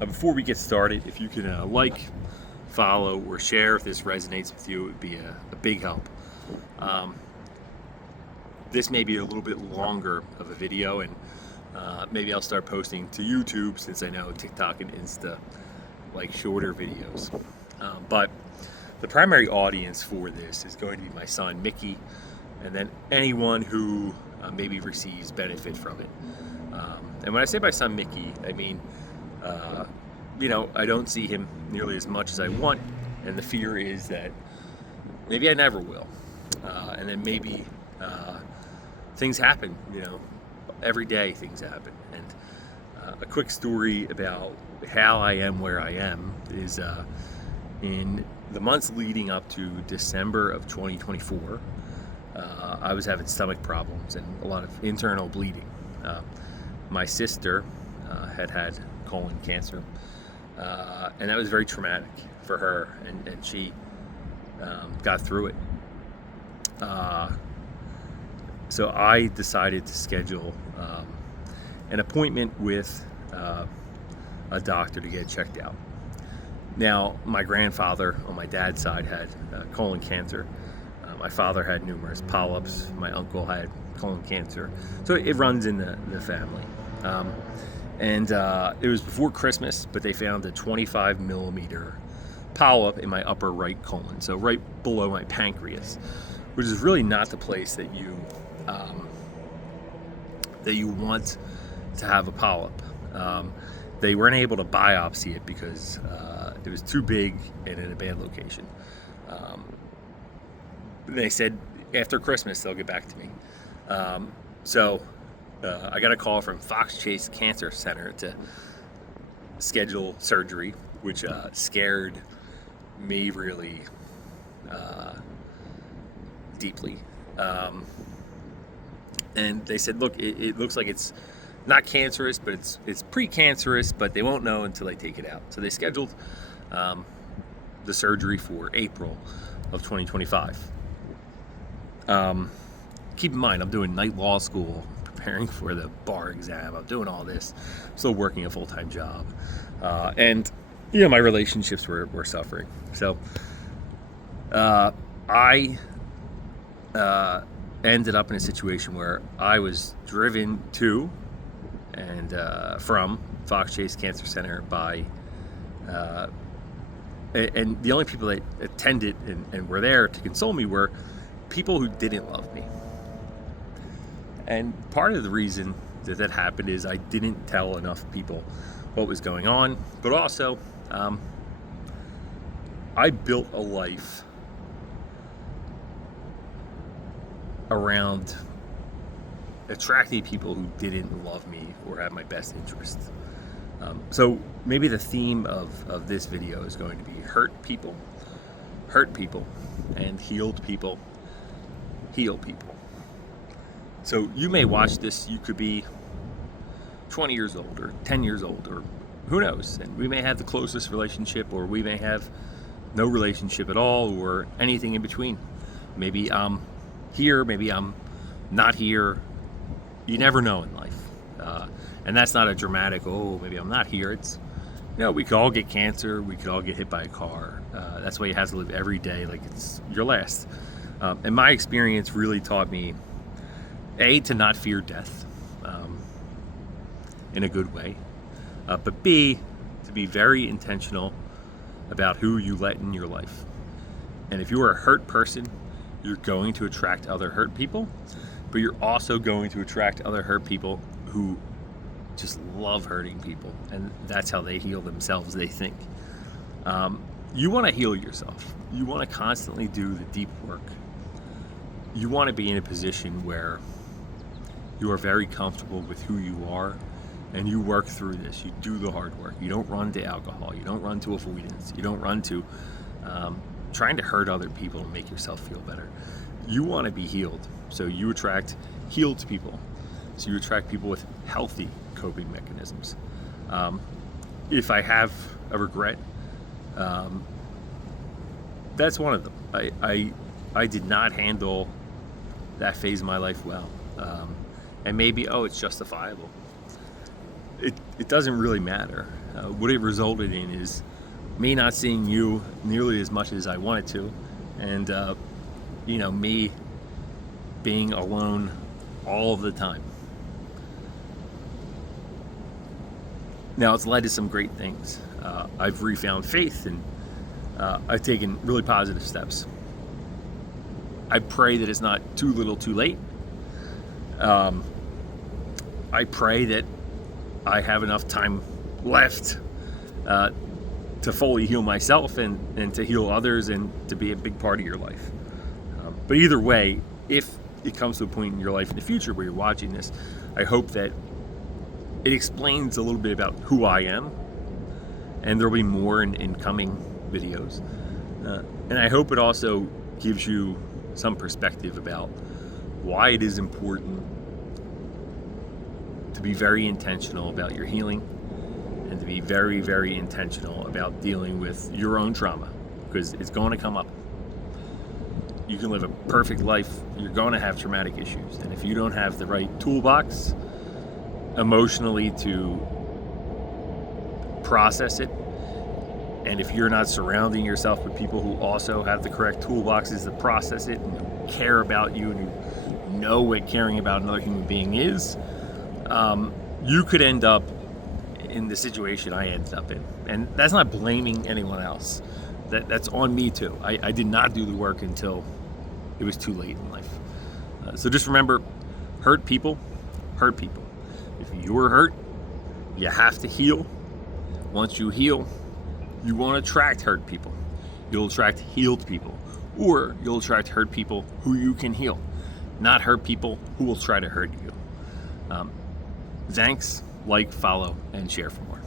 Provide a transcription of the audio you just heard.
Before we get started, if you can like, follow, or share if this resonates with you, it would be a big help. Um, this may be a little bit longer of a video, and maybe I'll start posting to YouTube, since I know TikTok and Insta like shorter videos. But the primary audience for this is going to be my son Mickey, and then anyone who maybe receives benefit from it. And when I say my son Mickey, I mean, I don't see him nearly as much as I want, and the fear is that maybe I never will. And then maybe things happen, every day things happen. And a quick story about how I am where I am is in the months leading up to December of 2024, I was having stomach problems and a lot of internal bleeding. My sister had colon cancer, and that was very traumatic for her, and she got through it. So I decided to schedule an appointment with a doctor to get checked out. Now, my grandfather on my dad's side had colon cancer. My father had numerous polyps. My uncle had colon cancer. So it runs in the family. And it was before Christmas, but they found a 25 millimeter polyp in my upper right colon, so right below my pancreas, which is really not the place that you want to have a polyp. They weren't able to biopsy it because it was too big and in a bad location. They said after Christmas they'll get back to me. So I got a call from Fox Chase Cancer Center to schedule surgery, which scared me really deeply. And they said, look, it looks like it's not cancerous, but it's precancerous, but they won't know until they take it out. So they scheduled the surgery for April of 2025. Keep in mind, I'm doing night law school, preparing for the bar exam. I'm doing all this, still working a full-time job, and my relationships were suffering. So I ended up in a situation where I was driven to and from Fox Chase Cancer Center by and the only people that attended and were there to console me were people who didn't love me. And part of the reason that happened is I didn't tell enough people what was going on, but also I built a life around attracting people who didn't love me or have my best interests. So maybe the theme of this video is going to be hurt people, and healed people, heal people. So you may watch this, you could be 20 years old or 10 years old, or who knows, and we may have the closest relationship, or we may have no relationship at all, or anything in between. Maybe I'm here, maybe I'm not here. You never know in life. And that's not a dramatic, maybe I'm not here. It's, we could all get cancer, we could all get hit by a car. That's why you have to live every day like it's your last. And my experience really taught me, A, to not fear death in a good way, but B, to be very intentional about who you let in your life. And if you are a hurt person, you're going to attract other hurt people, but you're also going to attract other hurt people who just love hurting people, and that's how they heal themselves, they think. You want to heal yourself. You want to constantly do the deep work. You want to be in a position where you are very comfortable with who you are, and you work through this. You do the hard work. You don't run to alcohol. You don't run to avoidance. You don't run to trying to hurt other people to make yourself feel better. You want to be healed, so you attract healed people. So you attract people with healthy coping mechanisms. If I have a regret, that's one of them. I did not handle that phase of my life well, and maybe it's justifiable. it doesn't really matter. What it resulted in is me not seeing you nearly as much as I wanted to, and me being alone all of the time. Now, it's led to some great things. I've refound faith, and I've taken really positive steps. I pray that it's not too little too late. I pray that I have enough time left to fully heal myself and to heal others and to be a big part of your life. But either way, if it comes to a point in your life in the future where you're watching this, I hope that it explains a little bit about who I am, and there'll be more in coming videos. And I hope it also gives you some perspective about why it is important to be very intentional about your healing and to be very, very intentional about dealing with your own trauma, because it's going to come up. You can live a perfect life, you're going to have traumatic issues, and if you don't have the right toolbox emotionally to process it, and if you're not surrounding yourself with people who also have the correct toolboxes to process it and who care about you and who know what caring about another human being is, you could end up in the situation I ended up in. And that's not blaming anyone else. That's on me too. I did not do the work until it was too late in life. So just remember, hurt people hurt people. If you're hurt, you have to heal. Once you heal, you won't attract hurt people. You'll attract healed people, or you'll attract hurt people who you can heal, not hurt people who will try to hurt you. Thanks, like, follow, and share for more.